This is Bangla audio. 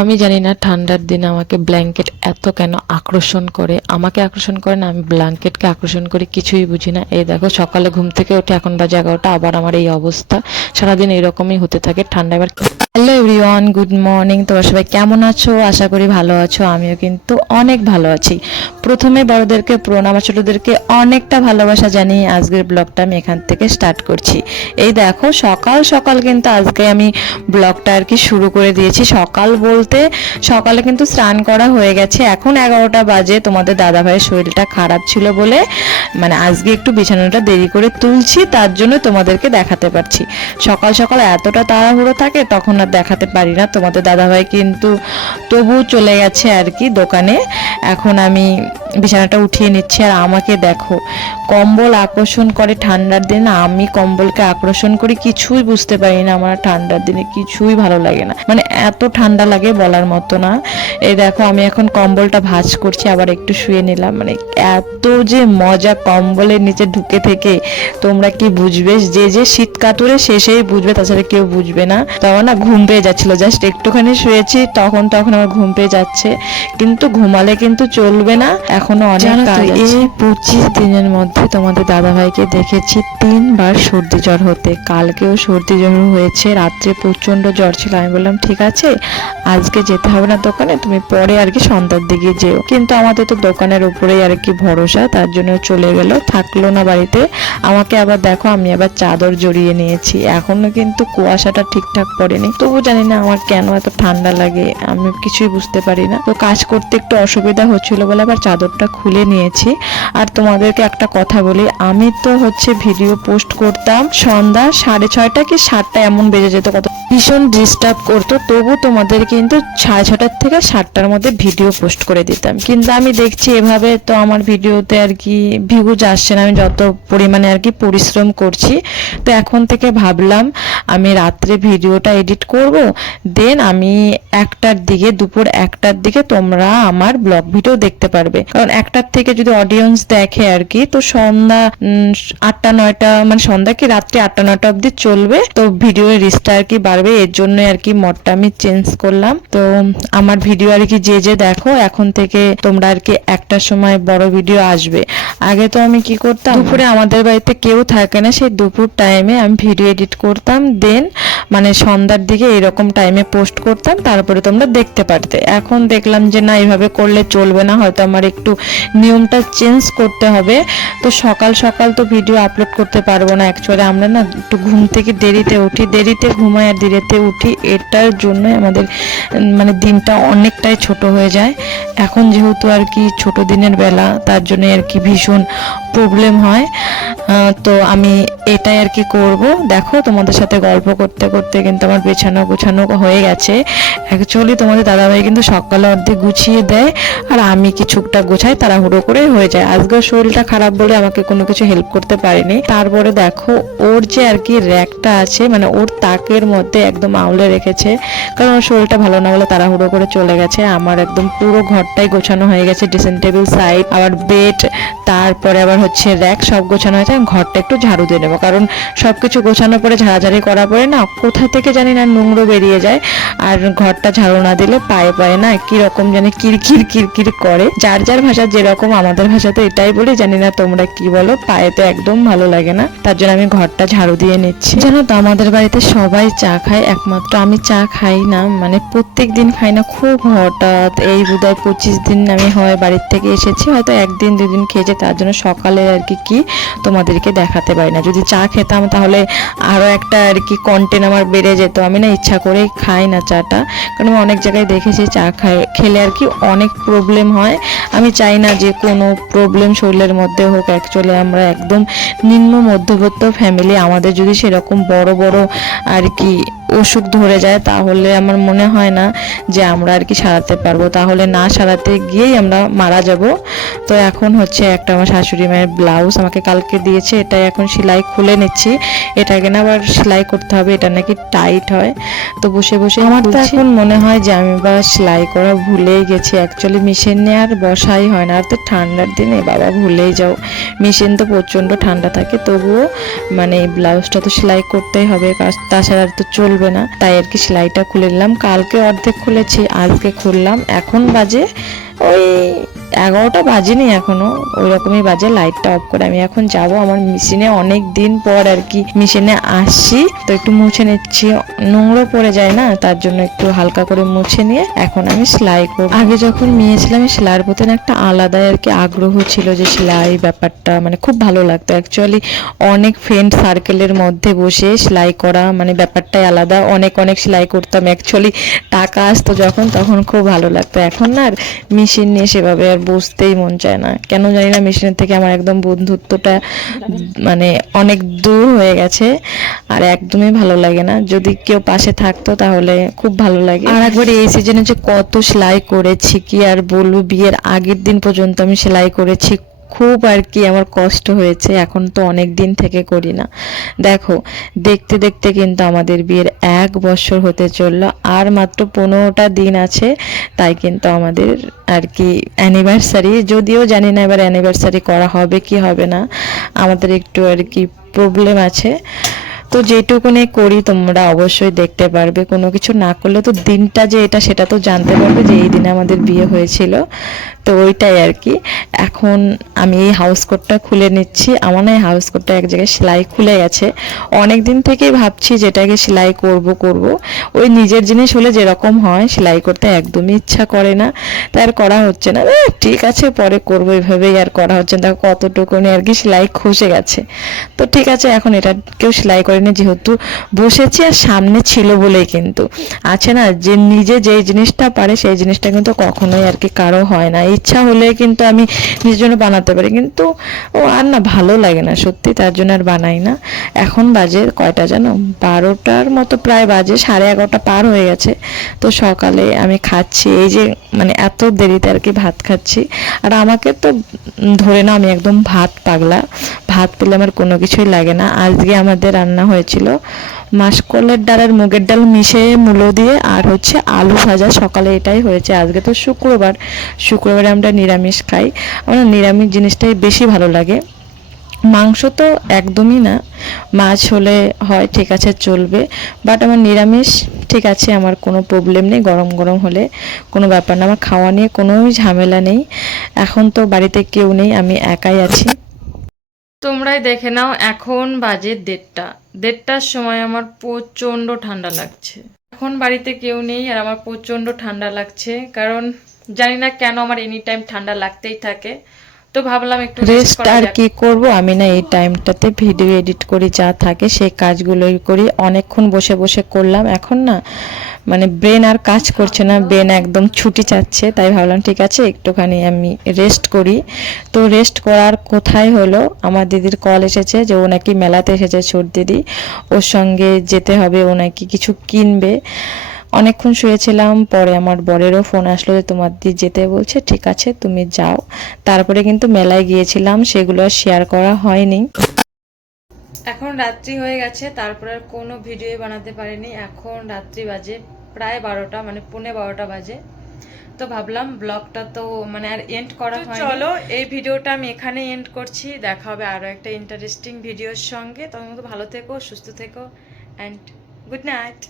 আমি জানি না ঠান্ডার দিনে আমাকে ব্ল্যাঙ্কেট এত কেন আকর্ষণ করে। আমাকে আকর্ষণ করে না, আমি ব্ল্যাঙ্কেটকে আকর্ষণ করি, কিছুই বুঝি না। এই দেখো, সকালে ঘুম থেকে উঠে এখন বাজে এগারোটা, আবার আমার এই অবস্থা। সারাদিন এরকমই হতে থাকে, ঠান্ডা এবার হ্যালো এভরিওয়ান গুড মর্নিং তোমরা সবাই কেমন আছো? আশা করি ভালো আছো, আমিও কিন্তু অনেক ভালো আছি। প্রথমে বড়দেরকে প্রণাম ছোটদেরকে অনেকটা ভালোবাসা জানিয়ে আজকের ব্লগটা আমি এখান থেকে স্টার্ট করছি। এই দেখো, সকাল সকাল কিন্তু আজকে আমি ব্লগটা আর কি শুরু করে দিয়েছি। সকাল বলতে সকালে কিন্তু স্নান করা হয়ে গেছে। এখন এগারোটা বাজে, তোমাদের দাদা ভাইয়ের শরীরটা খারাপ ছিল বলে মানে আজকে একটু বিছানাটা দেরি করে তুলছি, তার জন্য তোমাদেরকে দেখাতে পারছি। সকাল সকাল এতটা তাড়াহুড়ো থাকে, তখন আর দেখাতে পারি না। তোমাদের দাদা ভাই কিন্তু তবু চলে গেছে আর কি দোকানে। এখন আমি বিছানাটা উঠিয়ে নিচ্ছি, আর আমাকে দেখো, কম্বল আকর্ষণ করে ঠান্ডার দিন, আমি কম্বলকে আকর্ষণ করি, কিছুই বুঝতে পারি না আমার ঠান্ডার দিনে, কিছুই ভালো লাগে না। মানে এত ঠান্ডা লাগে বলার মতো না। এই দেখো আমি এখন কম্বলটা ভাঁজ করছি আবার একটু শুয়ে নিলাম। মানে এত যে মজা কম্বলের নিচে ঢুকে থেকে তোমরা কি বুঝবে? যে যে শীত কাতুরে সেই বুঝবে তাছাড়া কেউ বুঝবে না। তখন না ঘুম পেয়ে যাচ্ছিল। জাস্ট একটুখানি শুয়েছি তখন তখন আমার ঘুম পেয়ে যাচ্ছে। কিন্তু ঘুমালে কিন্তু চলবে না। এখনও অনেক। এই পঁচিশ দিনের মধ্যে তোমাদের দাদাভাইকে দেখেছি তিনবার সর্দি জ্বর হতে। কালকেও সর্দি জ্বর হয়েছে রাত্রে প্রচণ্ড জ্বর ছিল। আমি বললাম ঠিক আছে আজকে যেতে হবে না দোকানে, তুমি পরে আর কি সন্ধ্যার দিকে যেও। কিন্তু আমাদের তো দোকানের উপরেই আর কি ভরসা, তার জন্য চলে গেল, থাকল না বাড়িতে। আমাকে আবার দেখো, আমি আবার চাদর জড়িয়ে নিয়েছি। এখনও কিন্তু কুয়াশাটা ঠিকঠাক পড়েনি। তবু জানি না আমার কেন এত ঠান্ডা লাগে, আমি কিছুই বুঝতে পারি না। তো কাজ করতে একটু অসুবিধা হচ্ছিল বলে আবার চাদরটা খুলে নিয়েছি। আর তোমাদেরকে একটা কথা বলি, আমি তো হচ্ছে ভিডিও পোস্ট করতাম সন্ধ্যা সাড়ে ছয়টা কি সাতটা, এমন বেজে যেত কত ভীষণ ডিস্টার্ব করতো, তবু তোমাদের কিন্তু সাড়ে ছটার থেকে সাতটার মধ্যে ভিডিও পোস্ট করে দিতাম। কিন্তু আমি দেখছি এভাবে তো আমার ভিডিওতে আর কি ভিউজ আসছে না, আমি যত পরিমাণে আর কি পরিশ্রম করছি, তো এখন থেকে ভাবলাম আমি রাত্রে ভিডিওটা এডিট করব দেন আমি একটার দিকে, দুপুর একটার দিকে তোমরা আমার ব্লগ ভিডিও দেখতে পারবে। কারণ একটার থেকে যদি অডিয়েন্স দেখে আর কি, তো সন্ধ্যা আটটা, নয়টা মানে সন্ধ্যা কি রাত্রি আটটা, নয়টা অবধি চলবে, তো ভিডিও রিচটা আর কি বাড়বে এর জন্য আর কি মডটা আমি চেঞ্জ করলাম। তো আমার ভিডিও আর কি যে যে দেখো, এখন থেকে তোমরা আর কি একটার সময় বড় ভিডিও আসবে। আগে তো আমি কি করতাম, দুপুরে আমাদের বাড়িতে কেউ থাকে না, সেই দুপুর টাইমে আমি ভিডিও এডিট করতাম দেন মানে সন্ধ্যার দিকে এরকম টাইমে পোস্ট করতাম, তারপরে তোমরা দেখতে পারতে। এখন দেখলাম যে না, এইভাবে করলে চলবে না, হয়তো আমার একটু নিয়মটা চেঞ্জ করতে হবে। তো সকাল সকাল তো ভিডিও আপলোড করতে পারব না অ্যাকচুয়ালি আমরা না একটু ঘুম থেকে দেরিতে উঠি, দেরিতে ঘুমাই আর দেরিতে উঠি এটার জন্য আমাদের মানে দিনটা অনেকটাই ছোট হয়ে যায়। এখন যেহেতু আর কি ছোট দিনের বেলা, তার জন্য আর কি ভীষণ প্রবলেম হয়। তো আমি এটাই আর কি করব। দেখো, তোমাদের সাথে গল্প করতে করতে কিন্তু আমার বেছানো গোছানো হয়ে গেছে। অ্যাকচুয়ালি তোমাদের দাদাভাই কিন্তু সকালে অর্ধেক গুছিয়ে দেয়, আর আমি কিছুটা গোছাই তাড়াহুড়ো করে হয়ে যায়। আজকেও শরীরটা খারাপ বলে আমাকে কোনো কিছু হেল্প করতে পারেনি। তারপরে দেখো, ওর যে আর কি র্যাকটা আছে মানে ওর তাকের মধ্যে একদম আউলে রেখেছে, কারণ ওর শরীরটা ভালো না বলে তাড়াহুড়ো করে চলে গেছে। আমার একদম পুরো ঘরটাই গোছানো হয়ে গেছে ড্রেসিং টেবিল সাইড আবার বেড তারপরে আবার হচ্ছে র্যাক সব গোছানো হয়েছে। আমি ঘরটা একটু ঝাড়ু দিয়ে নেব, কারণ সব কিছু গোছানোর পরে ঝাড়াঝাড়ি করার পরে না কোথা থেকে জানি না নোংরো বেরিয়ে যায়। আর ঘরটা ঝাড়ু না দিলে পায়ে পায়ে না কি রকম জানি কিরকির কিরকির করে। যার যার ভাষা যেরকম, আমাদের ভাষাতে এটাই বলি, জানি না তোমরা কি বলো পায়ে তো একদম ভালো লাগে না। তার জন্য আমি ঘরটা ঝাড়ু দিয়ে নিচ্ছি। জানো তো, আমাদের বাড়িতে সবাই চা খায়, একমাত্র আমি চা খাই না মানে প্রত্যেক দিন খাই না, খুব হঠাৎ এই বোধহয় পঁচিশ দিন আমি হয় বাড়ির থেকে এসেছি, হয়তো একদিন দুদিন খেয়েছে, তার জন্য সকালে আর কি কি তোমাদেরকে দেখাতে পারি না। যদি চা খেতাম তাহলে আরও একটা আর কি কন্টেন্ট আমার বেড়ে যেত। আমি না ইচ্ছা করেই খাই না চাটা, কারণ আমি অনেক জায়গায় দেখেছি চা খাই খেলে আর কি অনেক প্রবলেম হয়। আমি চাই না যে কোনো প্রবলেম শরীরের মধ্যে হোক অ্যাকচুয়ালি আমরা একদম নিম্ন মধ্যবিত্ত ফ্যামিলি আমাদের যদি সেরকম বড় বড় আর কি অসুখ ধরে যায়, তাহলে আমার মনে হয় না যে আমরা আর কি সারাতে পারব। তাহলে না সারাতে গিয়েই আমরা মারা যাব। তো এখন হচ্ছে একটা আমার শাশুড়ি মায়ের ব্লাউজ আমাকে কালকে দিয়েছে এটা এখন সেলাই খুলে নিচ্ছি। এটাকে না আবার সেলাই করতে হবে এটা নাকি টাইট হয়। তো বসে বসে আমার তো এখন মনে হয় যে আমি বা সেলাই করা ভুলেই গেছি। অ্যাকচুয়ালি মেশিন নিয়ে আর বসাই হয় না। আর তো ঠান্ডার দিনে বাবা ভুলেই যাও। মেশিন তো প্রচণ্ড ঠান্ডা থাকে তবুও মানে এই ব্লাউজটা তো সেলাই করতেই হবে। তাছাড়া আর তো চলবে না। তাই আর কি সেলাইটা খুলে নিলাম। কালকে অর্ধেক খুলেছি আজকে খুললাম। এখন বাজে ওই এগারোটা বাজেনি এখনও ওই রকমই বাজে লাইটটা অফ করে আমি এখন যাব। আমার মেশিনে অনেক দিন পর আর কি মেশিনে আসছি, তো একটু মুছে নিচ্ছি। নোংরা পড়ে যায় না, তার জন্য একটু হালকা করে মুছে নিয়ে এখন আমি সেলাই করব। আগে যখন মেয়ে ছিলাম আমি সেলাইয়ের প্রতি একটা আলাদাই আর কি আগ্রহ ছিল যে সেলাই ব্যাপারটা মানে খুব ভালো লাগতো। অ্যাকচুয়ালি অনেক ফ্রেন্ড সার্কেলের মধ্যে বসে সেলাই করা মানে ব্যাপারটাই আলাদা। অনেক অনেক সেলাই করতাম। অ্যাকচুয়ালি টাকা আসতো যখন, তখন খুব ভালো লাগতো। এখন আর মেশিন নিয়ে সেভাবে আর বসতেই মন চায় না। কেন জানি না মেশিনের থেকে আমার একদম বন্ধুত্বটা মানে অনেক দূর হয়ে গেছে আর একদমই ভালো লাগে না। যদি কেউ পাশে থাকতো তাহলে খুব ভালো লাগে। আর একবার এই সিজনে যে কত সেলাই করেছি, কি আর বলব, বিয়ের আগের দিন পর্যন্ত আমি সেলাই করেছি খুব আর কি আমার কষ্ট হয়েছে, এখন তো অনেক দিন থেকে করি না। দেখো, দেখতে দেখতে কিন্তু আমাদের বিয়ের এক বছর হতে চলল, আর মাত্র পনেরোটা দিন আছে, তাই কিন্তু আমাদের আর কি অ্যানিভার্সারি যদিও জানি না এবার অ্যানিভার্সারি করা হবে কি হবে না, আমাদের একটু আর কি প্রবলেম আছে। তো যেটুকুনি করি তোমরা অবশ্যই দেখতে পারবে। কোনো কিছু না করলে তো দিনটা যে এটা, সেটা তো জানতে পারবে যে এই দিনে আমাদের বিয়ে হয়েছিল। তো ওইটাই আর কি। এখন আমি এই হাউস কোটটা খুলে নিচ্ছি। আমার এই হাউস কোটটা এক জায়গায় সেলাই খুলে গেছে অনেক দিন থেকেই ভাবছি যেটাকে সেলাই করব করব। ওই নিজের জিনিস হলে যেরকম হয়, সেলাই করতে একদমই ইচ্ছা করে না। তাই আর করা হচ্ছে না। ঠিক আছে, পরে করব এইভাবেই আর করা হচ্ছে না। কতটুকুনি আর কি সেলাই খসে গেছে। তো ঠিক আছে, এখন এটা কেউ সেলাই করেনি যেহেতু বসেছি আর সামনে ছিল বলেই কিন্তু। আছে না? যে নিজে যেই জিনিসটা পারে সেই জিনিসটা কিন্তু কখনোই আর কি কারও হয় না। ইচ্ছা হলে কিন্তু আমি নিজের জন্য বানাতে পারি। কিন্তু ও আর না ভালো লাগে না সত্যি তার জন্য আর বানাই না। এখন বাজে কয়টা জানো? বারোটার মতো প্রায় বাজে, সাড়ে এগারোটা পার হয়ে গেছে। তো সকালে আমি খাচ্ছি। এই যে মানে এত দেরিতে আর কি ভাত খাচ্ছি। আর আমাকে তো ধরে না আমি একদম ভাত পাগলা। ভাত পেলে আমার কোনো কিছুই লাগে না। আজকে আমাদের রান্না হয়েছিল। মাসকলের ডাল আর মুগের ডাল মিশিয়ে মূলো দিয়ে আর হচ্ছে আলু ভাজা। সকালে এটাই হয়েছে। আজকে তো শুক্রবার। শুক্রবারে আমরা নিরামিষ খাই। আমার নিরামিষ জিনিসটাই বেশি ভালো লাগে। মাংস তো একদমই না। মাছ হলে হয়, ঠিক আছে, চলবে। বাট আমার নিরামিষ, ঠিক আছে, আমার কোনো প্রবলেম নেই। গরম গরম হলে কোনো ব্যাপার না। আমার খাওয়া নিয়ে কোনো ঝামেলা নেই। এখন তো বাড়িতে কেউ নেই। আমি একাই আছি। তোমরাই দেখে নাও এখন বাজে দেড়টা। দেড়টার সময় আমার প্রচণ্ড ঠান্ডা লাগছে। এখন বাড়িতে কেউ নেই আর আমার প্রচণ্ড ঠান্ডা লাগছে। কারণ জানি না কেন আমার এনি টাইম ঠান্ডা লাগতেই থাকে। তো ভাবলাম একটু রেস্ট আর কি করব? আমি না এই টাইমটাতে ভিডিও এডিট করি যা থাকে সেই কাজগুলোই করি। অনেকক্ষণ বসে বসে করলাম। এখন না মানে ব্রেন আর কাজ করছে না ব্রেন একদম ছুটি চাচ্ছে, তাই ভাবলাম ঠিক আছে, একটুখানি আমি রেস্ট করি। তো রেস্ট করার কোথায় হলো? আমার দিদির কল এসেছে যে ও নাকি মেলাতে এসেছে ছোট দিদি। ওর সঙ্গে যেতে হবে, ও নাকি কিছু কিনবে। অনেকক্ষণ শুয়েছিলাম, পরে আমার বরেরও ফোন আসলো যে তোমার দিদি যেতে বলছে, ঠিক আছে, তুমি যাও। তারপরে কিন্তু মেলায় গিয়েছিলাম, সেগুলো শেয়ার করা হয়নি। এখন রাত্রি হয়ে গেছে তারপর আর কোনো ভিডিও বানাতে পারিনি। এখন রাত্রি বাজে প্রায় বারোটা মানে পৌনে বারোটা বাজে। তো ভাবলাম ব্লগটা তো মানে আর এন্ড করা হয় চলো এই ভিডিওটা আমি এখানে এন্ড করছি। দেখা হবে আরও একটা ইন্টারেস্টিং ভিডিওর সঙ্গে। তোমার মতো ভালো থেকো সুস্থ থেকো অ্যান্ড গুড নাইট